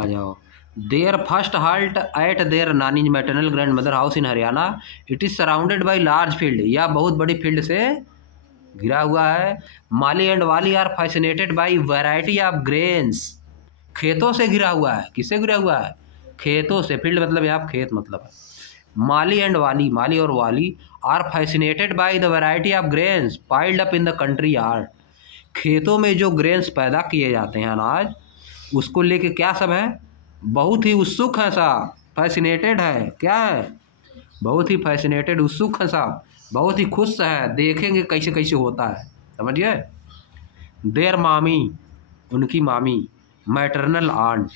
आ जाओ। There first halt at there नानी maternal grandmother house in Haryana. It is surrounded by large field, या बहुत बड़ी field से घिरा हुआ है। Mali and Wali are fascinated by variety of grains. खेतों से घिरा हुआ है। किससे घिरा हुआ है? खेतों से। फील्ड मतलब यहाँ खेत मतलब है। माली एंड वाली, माली और Wali are fascinated by the variety of grains piled up in the country yard. खेतों में जो ग्रेन्स पैदा किए जाते हैं अनाज, उसको लेके क्या सब है, बहुत ही उत्सुक है साहब। फैसिनेटेड है, क्या है? बहुत ही फैसिनेटेड, उत्सुक है साहब, बहुत ही खुश है, देखेंगे कैसे कैसे होता है। समझिए। देयर मामी, उनकी मामी, maternal aunt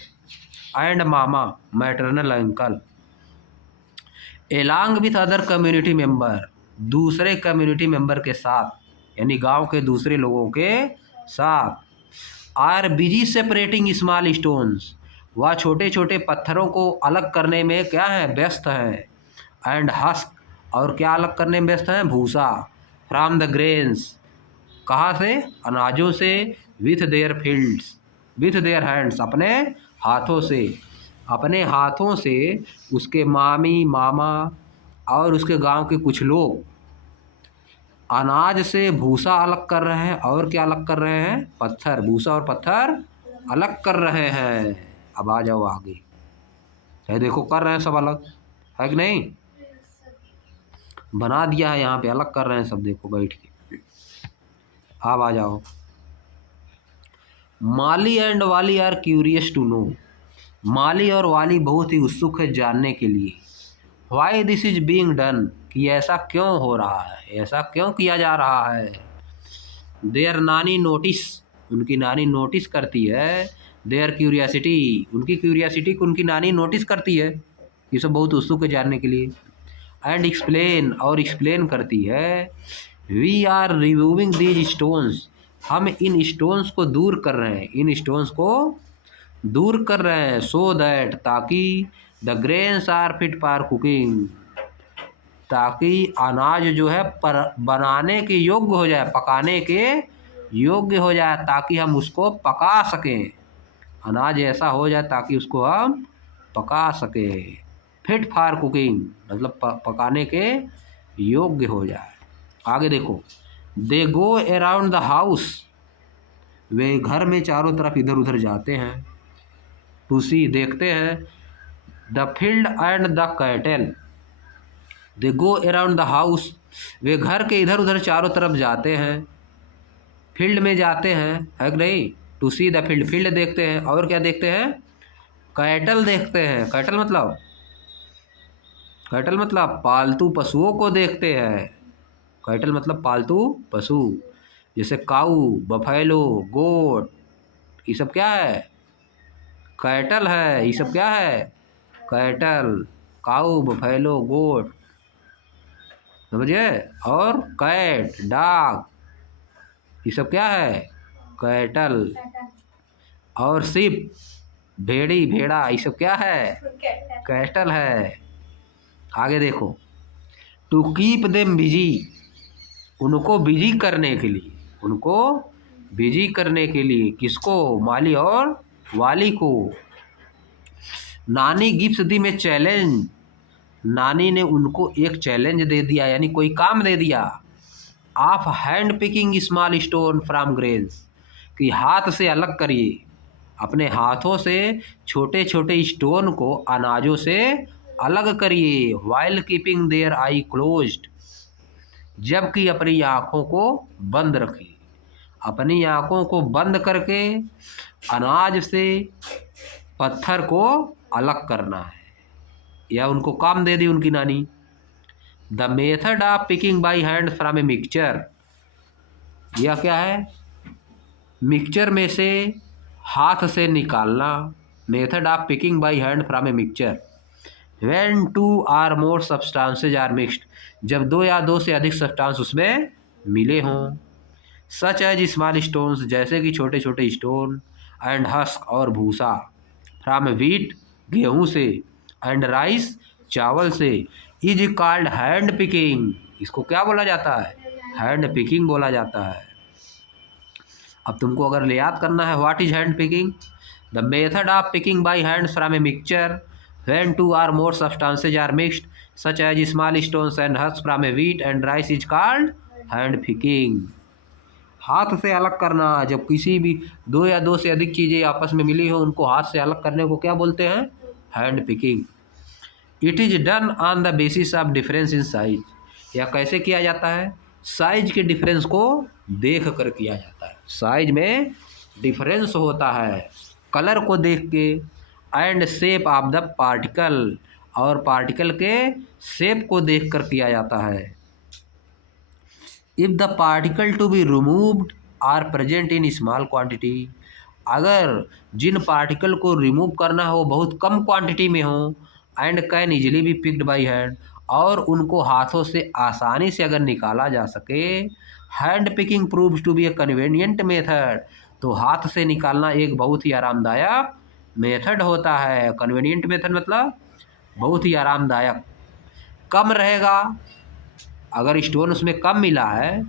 and mama, maternal uncle, along with other community member, दूसरे कम्युनिटी मेंबर के साथ, यानी गांव के दूसरे लोगों के साथ, are busy separating small stones, वह छोटे छोटे पत्थरों को अलग करने में क्या है, व्यस्त हैं। एंड हस्क, और क्या अलग करने में व्यस्त हैं, भूसा, फ्रॉम द ग्रेन्स, कहाँ से, अनाजों से, with their fields, with their hands, अपने हाथों से, अपने हाथों से। उसके मामी, मामा और उसके गांव के कुछ लोग अनाज से भूसा अलग कर रहे हैं, और क्या अलग कर रहे हैं, पत्थर, भूसा और पत्थर अलग कर रहे हैं। अब आ जाओ आगे, है देखो कर रहे हैं सब अलग, है कि नहीं? बना दिया है यहाँ पे, अलग कर रहे हैं सब, देखो बैठ के। अब आ जाओ। माली and Wali are curious to know, माली और वाली बहुत ही उत्सुक है जानने के लिए। Why this is being done, कि ऐसा क्यों हो रहा है, ऐसा क्यों किया जा रहा है। देयर नानी नोटिस, उनकी नानी नोटिस करती है। देयर क्यूरियासिटी, उनकी क्यूरियासिटी को उनकी नानी नोटिस करती है, ये सब बहुत उत्सुक है जानने के लिए। एंड एक्सप्लेन, और एक्सप्लेन करती है। We are removing these stones, हम इन स्टोन्स को दूर कर रहे हैं, इन स्टोन्स को दूर कर रहे हैं। सो दैट, ताकि, the grains are fit for cooking, ताकि अनाज जो है पर बनाने के योग्य हो जाए, पकाने के योग्य हो जाए, ताकि हम उसको पका सकें। अनाज ऐसा हो जाए ताकि उसको हम पका सकें। फिट फॉर कुकिंग मतलब पकाने के योग्य हो जाए। आगे देखो। दे गो अराउंड द हाउस, वे घर में चारों तरफ इधर उधर जाते हैं। टू सी, देखते हैं। The field and the cattle, they go around the house, वे घर के इधर उधर चारों तरफ जाते हैं। फील्ड में जाते हैं, है कि नहीं? To see the field, field देखते हैं, और क्या देखते हैं, कैटल देखते हैं। कैटल मतलब, कैटल मतलब पालतू पशुओं को देखते हैं। कैटल मतलब पालतू पशु, जैसे काऊ, बफेलो, गोट, ये सब क्या है, कैटल है। ये सब क्या है, कैटल, काऊ, बफेलो, गोट, समझिए। और कैट, डॉग, ये सब क्या है, कैटल। और शिप, भेड़ी, भेड़ा, ये सब क्या है, कैटल है। आगे देखो। टू कीप देम बिजी, उनको बिजी करने के लिए, उनको बिजी करने के लिए, किसको, माली और वाली को। नानी गिव्स दी में चैलेंज, नानी ने उनको एक चैलेंज दे दिया, यानी कोई काम दे दिया। आप hand picking small stone from grains, कि हाथ से अलग करिए, अपने हाथों से छोटे छोटे स्टोन को अनाजों से अलग करिए। While keeping their eye closed, जबकि अपनी आँखों को बंद रखिए। अपनी आँखों को बंद करके अनाज से पत्थर को अलग करना है, या उनको काम दे दी उनकी नानी। The method of picking by hand from a mixture, यह क्या है, मिक्सचर में से हाथ से निकालना। Method of picking by hand from a mixture. When two are more substances are mixed, जब दो या दो से अधिक सब्सटेंस उसमें मिले हों। सच एज स्मॉल स्टोन्स, जैसे कि छोटे छोटे स्टोन। एंड हस्क, और भूसा। फ्रॉम व्हीट, गेहूँ से। एंड राइस, चावल से। इज कॉल्ड हैंड पिकिंग, इसको क्या बोला जाता है, हैंड पिकिंग बोला जाता है। अब तुमको अगर याद करना है what is hand picking, the method of picking by hand from a mixture when two or more substances are mixed such as small stones and husks from a wheat and rice is called hand picking। हाथ से अलग करना, जब किसी भी दो या दो से अधिक चीजें आपस में मिली हो उनको हाथ से अलग करने को क्या बोलते हैं? Hand picking. It is done on the basis of difference in size. यह कैसे किया जाता है? साइज के डिफरेंस को देख कर किया जाता है। साइज में डिफरेंस होता है कलर को देख के, and shape of the particle, और पार्टिकल के शेप को देख कर किया जाता है। If the particle to be removed are present in small quantity, अगर जिन पार्टिकल को रिमूव करना हो बहुत कम क्वांटिटी में हो, and can easily be picked by hand, और उनको हाथों से आसानी से अगर निकाला जा सके, hand picking proves to be a convenient method, तो हाथ से निकालना एक बहुत ही आरामदायक मेथड होता है। कन्वीनियंट मेथड मतलब बहुत ही आरामदायक। कम रहेगा, अगर स्टोन उसमें कम मिला है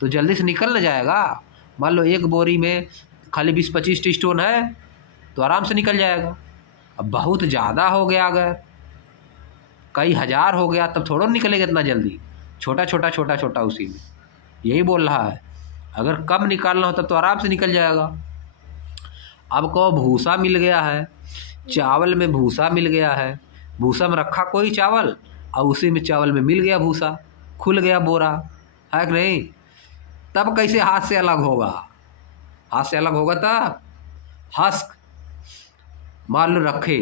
तो जल्दी से निकल न जाएगा। मान लो एक बोरी में खाली 20-25 स्टोन है तो आराम से निकल जाएगा। अब बहुत ज़्यादा हो गया, अगर कई हज़ार हो गया तब थोड़ा निकलेगा इतना जल्दी। छोटा छोटा छोटा छोटा उसी में यही बोल रहा है, अगर कम निकालना हो तब तो आराम से निकल जाएगा। अब कहो भूसा मिल गया है, चावल में भूसा मिल गया है, भूसा में रखा कोई चावल और उसी में चावल में मिल गया भूसा, खुल गया बोरा, है कि नहीं? तब कैसे हाथ से अलग होगा? हाथ से अलग होगा तब हस्क मान लो रखे,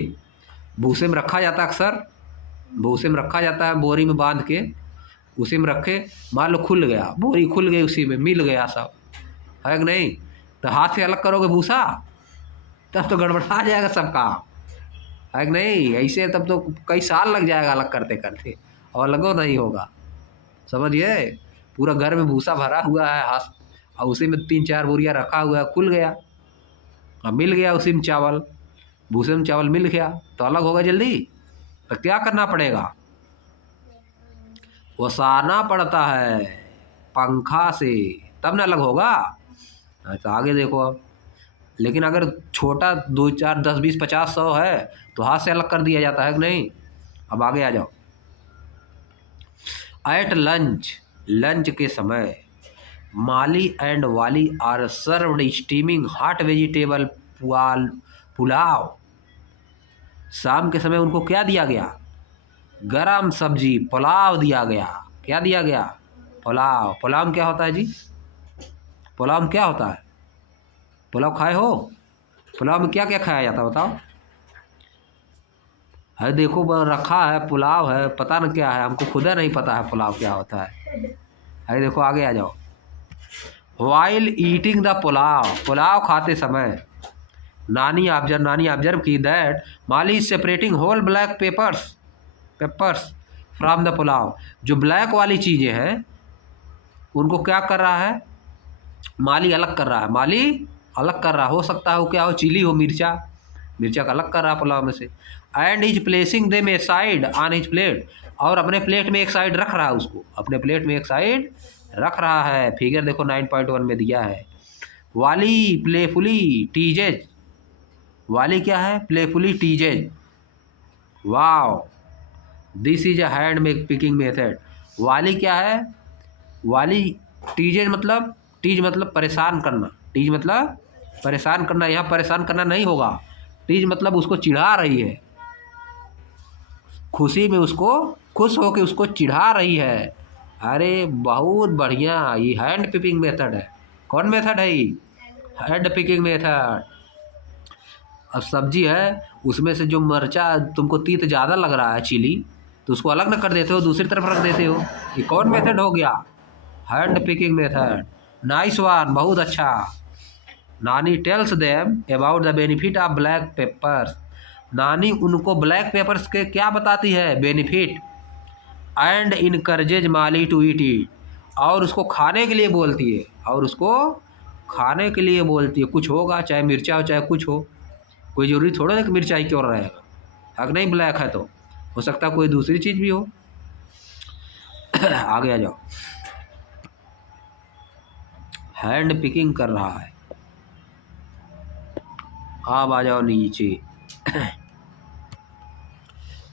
भूसे में रखा जाता है, अक्सर भूसे में रखा जाता है बोरी में बांध के, उसी में रखे, मान लो खुल गया, बोरी खुल गई, उसी में मिल गया सब, है कि नहीं? तो हाथ से अलग करोगे भूसा तब तो गड़बड़ा जाएगा सब काम, है कि नहीं? ऐसे तब तो कई साल लग जाएगा अलग करते करते, और अलगो नहीं होगा। समझिए, पूरा घर में भूसा भरा हुआ है, हाथ और उसी में 3-4 बोरियाँ रखा हुआ है, खुल गया, अब मिल गया उसी में चावल, भूसे में चावल मिल गया तो अलग होगा जल्दी? तो क्या करना पड़ेगा? ओसाना पड़ता है पंखा से, तब ना अलग होगा। तो आगे देखो अब, लेकिन अगर छोटा 2-4 10-20 50-100 है तो हाथ से अलग कर दिया जाता है कि नहीं? अब आगे आ जाओ। एट लंच, लंच के समय Mali and Wali are served steaming hot vegetable pulao. शाम के समय उनको क्या दिया गया? गरम सब्जी पुलाव दिया गया। क्या दिया गया? पुलाव। पुलाव में क्या होता है जी? पुलाव में क्या होता है? पुलाव खाए हो? पुलाव में क्या क्या खाया जाता है बताओ? है देखो रखा है, पुलाव है, पता न क्या है, हमको खुद नहीं पता है पुलाव क्या होता है देखो आगे आ जाओ। While eating the pulao, pulao खाते समय नानी ऑब्जर्व की that Mali is separating whole black peppers from the pulao. जो ब्लैक वाली चीज़ें हैं उनको क्या कर रहा है? माली अलग कर रहा है, माली अलग कर रहा है। हो सकता है वो क्या हो, चिली हो, मिर्चा का अलग कर रहा है पुलाव में से। And is placing them A side on his plate, और अपने प्लेट में एक साइड रख रहा है, उसको अपने प्लेट में एक साइड रख रहा है। फिगर देखो 9.1 में दिया है। वाली प्लेफुली टीजेज, वाली क्या है? Playfully teases. Wow, this is a hand picking method. Wali क्या है? वाली टीजेज मतलब, टीज मतलब परेशान करना, टीज मतलब परेशान करना। यहाँ परेशान करना नहीं होगा, टीज मतलब उसको चिढ़ा रही है, खुशी में उसको, खुश होकर उसको चिढ़ा रही है। अरे बहुत बढ़िया, ये हैंड पिकिंग मेथड है। कौन मेथड है ये? Hand picking method. अब सब्जी है, उसमें से जो मिर्चा तुमको तीत ज़्यादा लग रहा है, चिली, तो उसको अलग न कर देते हो, दूसरी तरफ रख देते हो। ये कौन मेथड हो गया? Hand picking method. Nice one, बहुत अच्छा। Nani tells them about the benefit of black peppers, नानी उनको ब्लैक पेपर्स के क्या बताती है? Benefit. And encourages Mali to eat it, और उसको खाने के लिए बोलती है, और उसको खाने के लिए बोलती है। कुछ होगा, चाहे मिर्चा हो चाहे कुछ हो, कोई ज़रूरी थोड़ा ना कि मिर्चा ही क्यों रहेगा, अगर नहीं ब्लैक है तो हो सकता है कोई दूसरी चीज़ भी हो। आगे आ जाओ। हैंड पिकिंग कर रहा है, अब आ जाओ नीचे।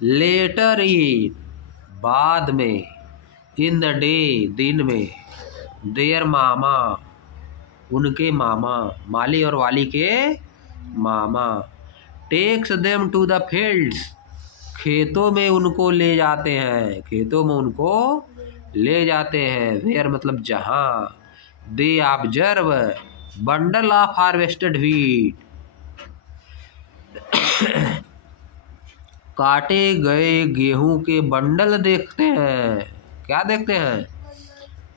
लेटर इन, बाद में, इन द डे, दिन में, देयर मामा, उनके मामा, माली और वाली के मामा, takes them to the fields, खेतों में उनको ले जाते हैं, खेतों में उनको ले जाते हैं, वेयर मतलब जहाँ, they observe bundle of harvested wheat, काटे गए गेहूं के बंडल देखते हैं, क्या देखते हैं,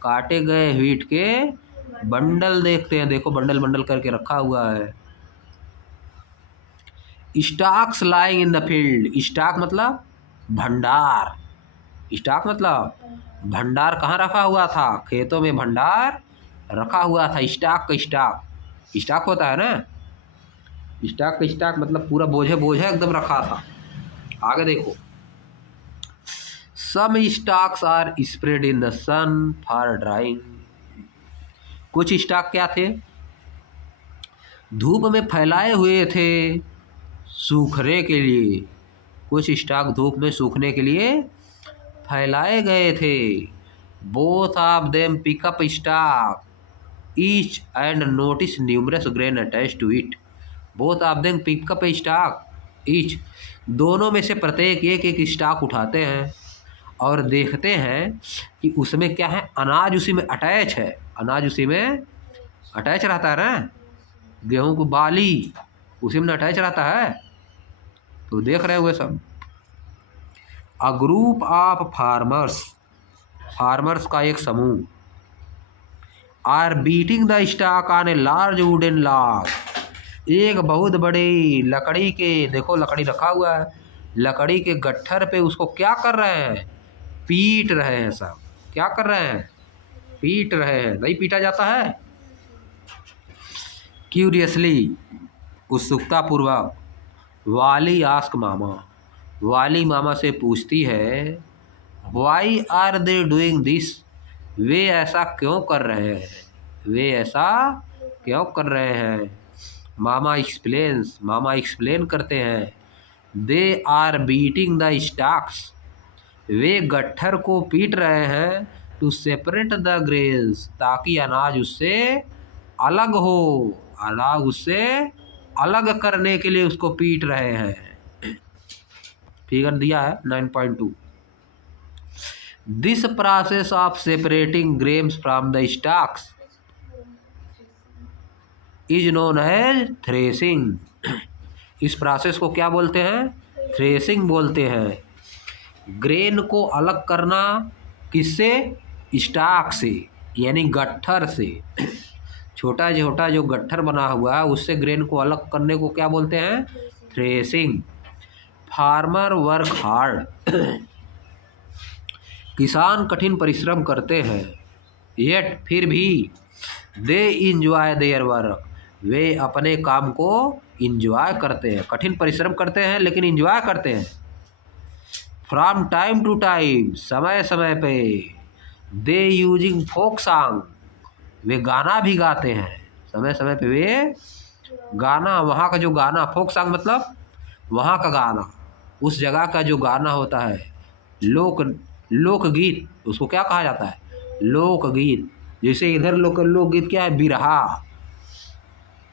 काटे गए व्हीट के बंडल देखते हैं, देखो बंडल बंडल करके रखा हुआ है। Stocks lying in the field, stock मतलब भंडार, स्टॉक मतलब भंडार कहाँ रखा हुआ था, खेतों में भंडार रखा हुआ था। स्टॉक का स्टॉक, स्टॉक होता है ना, स्टॉक का स्टॉक मतलब पूरा बोझे बोझे एकदम रखा था। आगे देखो, some stalks are spread in the sun for drying, कुछ स्टॉक क्या थे, धूप में फैलाए हुए थे सूखने के लिए, कुछ स्टॉक धूप में सूखने के लिए फैलाए गए थे। Both of them pick up stalk each and notice numerous grain attached to it, both of them pick up stalk each, दोनों में से प्रत्येक एक एक स्टॉक उठाते हैं और देखते हैं कि उसमें क्या है, अनाज उसी में अटैच है, अनाज उसी में अटैच रहता है ना, गेहूं को बाली उसी में अटैच रहता है, तो देख रहे हुए सब। A group of farmers, farmers का एक समूह, are beating the stalk on a large wooden log, एक बहुत बड़ी लकड़ी के, देखो लकड़ी रखा हुआ है, लकड़ी के गट्ठर पे उसको क्या कर रहे हैं, पीट रहे हैं सब, क्या कर रहे हैं, पीट रहे हैं, नहीं पीटा जाता है। क्यूरियसली, उत्सुकता पूर्वक, वाली आस्क मामा, वाली मामा से पूछती है, why are they doing this, वे ऐसा क्यों कर रहे हैं, वे ऐसा क्यों कर रहे हैं। मामा एक्सप्लेन्स, मामा एक्सप्लेन करते हैं, they are beating the stalks, वे गट्ठर को पीट रहे हैं, टू सेपरेट द ग्रेन्स, ताकि अनाज उससे अलग हो, अनाज उससे अलग करने के लिए उसको पीट रहे हैं। फिगर दिया है 9.2। This process of separating grains from the stalks is known as threshing, इस प्रोसेस को क्या बोलते हैं, थ्रेसिंग बोलते हैं। ग्रेन को अलग करना किससे, स्टॉक से, यानी गट्ठर से, छोटा छोटा जो गट्ठर बना हुआ है उससे ग्रेन को अलग करने को क्या बोलते हैं, थ्रेसिंग। फार्मर वर्क हार्ड, किसान कठिन परिश्रम करते हैं, येट फिर भी, दे इंजॉय देयर वर्क, वे अपने काम को इंजॉय करते हैं, कठिन परिश्रम करते हैं लेकिन इंजॉय करते हैं। फ्रॉम टाइम टू टाइम, समय समय पे, दे यूजिंग फोक सॉन्ग, वे गाना भी गाते हैं, समय समय पे वे गाना, वहाँ का जो गाना, फोक सॉन्ग मतलब वहाँ का गाना, उस जगह का जो गाना होता है, लोकगीत, उसको क्या कहा जाता है, लोकगीत। जैसे इधर लोकगीत क्या है, बिरहा,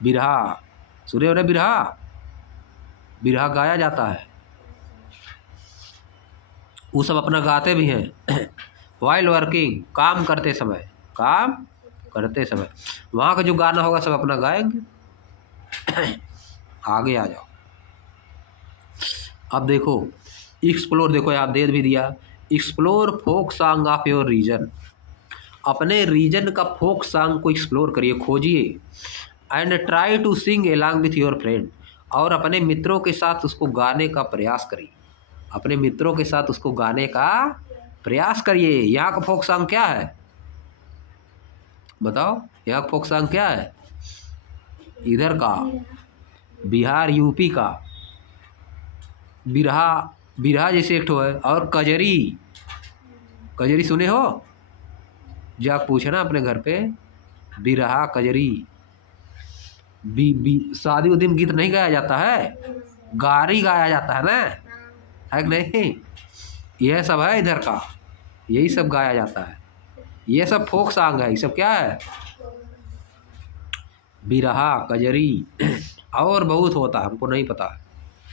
बिरहा सुने हो ना, बिरहा, बिरहा गाया जाता है, वो सब अपना गाते भी हैं। वाइल वर्किंग, काम करते समय, काम करते समय वहाँ का जो गाना होगा सब अपना गाएंगे। आगे आ जाओ, अब देखो एक्सप्लोर, देखो आप दे भी दिया, explore folk song of your region, अपने रीजन का फोक सॉन्ग को एक्सप्लोर करिए, खोजिए। And try to sing along with your friend, और अपने मित्रों के साथ उसको गाने का प्रयास करिए, अपने मित्रों के साथ उसको गाने का प्रयास करिए। यहाँ का फोक सॉन्ग क्या है, बताओ, यहाँ का फोक सॉन्ग क्या है, इधर का बिहार यूपी का बिरहा, बिरहा जैसे एक ठो है, और कजरी, कजरी सुने हो, जो आप पूछना अपने घर पे, बिरहा कजरी, शादी उदी में गीत नहीं गाया जाता है, गारी गाया जाता है ना, है कि नहीं? यह सब है इधर का, यही सब गाया जाता है, ये सब फोक सॉन्ग है। ये सब क्या है? बिरहा, कजरी और बहुत होता है, हमको नहीं पता है,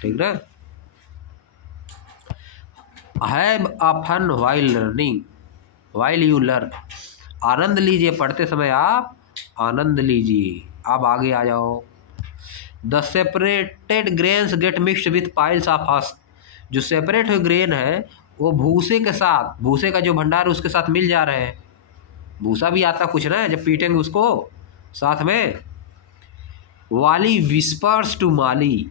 ठीक ना? Have a fun while learning, while you learn, आनंद लीजिए पढ़ते समय, आप आनंद लीजिए। आप आगे आ जाओ। The separated grains get mixed with piles of husk, जो सेपरेट हुए ग्रेन है वो भूसे के साथ, भूसे का जो भंडार उसके साथ मिल जा रहे हैं। भूसा भी आता कुछ ना, जब पीटेंगे उसको साथ में। वाली विस्पर्स टू माली,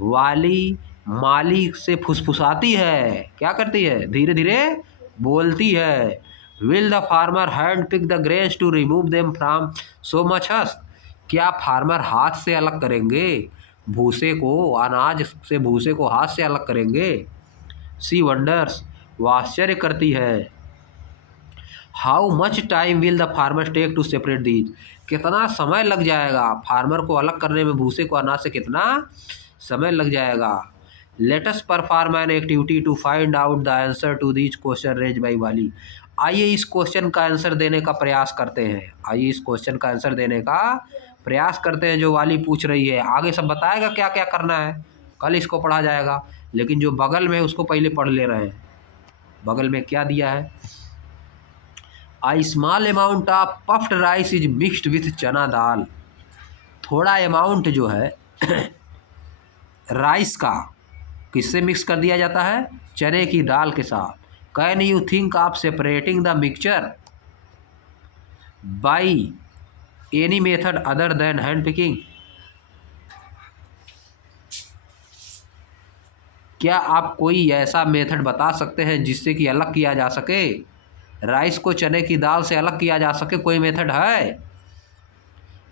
वाली माली से फुसफुसाती है, क्या करती है? धीरे धीरे बोलती है। Will the farmer hand pick the grains to remove them from so much husk, क्या फार्मर हाथ से अलग करेंगे भूसे को, अनाज से भूसे को हाथ से अलग करेंगे? सी वंडर्स, वो आश्चर्य करती है। How much time will the farmer take to separate these, कितना समय लग जाएगा फार्मर को अलग करने में, भूसे को अनाज से कितना समय लग जाएगा? Let's perform an activity to find out the answer to these question raised by Wali, आइए इस क्वेश्चन का आंसर देने का प्रयास करते हैं। आइए इस क्वेश्चन का आंसर देने का प्रयास करते हैं जो वाली पूछ रही है। आगे सब बताएगा क्या क्या करना है, कल इसको पढ़ा जाएगा, लेकिन जो बगल में उसको पहले पढ़ ले रहे हैं। बगल में क्या दिया है? आई small amount of puffed rice is mixed with चना दाल, थोड़ा अमाउंट जो है राइस का किससे मिक्स कर दिया जाता है? चने की दाल के साथ। Can you think of separating the mixture by any method other than hand picking, क्या आप कोई ऐसा मेथड बता सकते हैं जिससे कि अलग किया जा सके, राइस को चने की दाल से अलग किया जा सके? कोई मेथड है?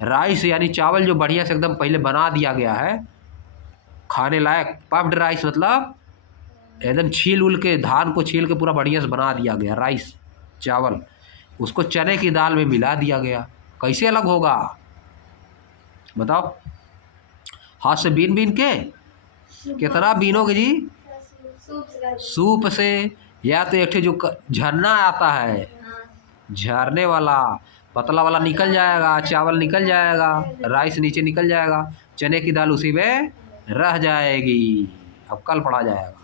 राइस यानी चावल जो बढ़िया से एकदम पहले बना दिया गया है, खाने लायक। पफ्ड राइस मतलब एकदम छील उल के, धान को छील के पूरा बढ़िया से बना दिया गया राइस, चावल, उसको चने की दाल में मिला दिया गया, कैसे अलग होगा बताओ? हाथ से बीन बीन के, कितना बीनोगे जी? सूप से, या तो एक जो झरना आता है, झरने वाला पतला वाला निकल जाएगा, चावल निकल जाएगा, राइस नीचे निकल जाएगा, चने की दाल उसी में रह जाएगी। अब कल पढ़ा जाएगा।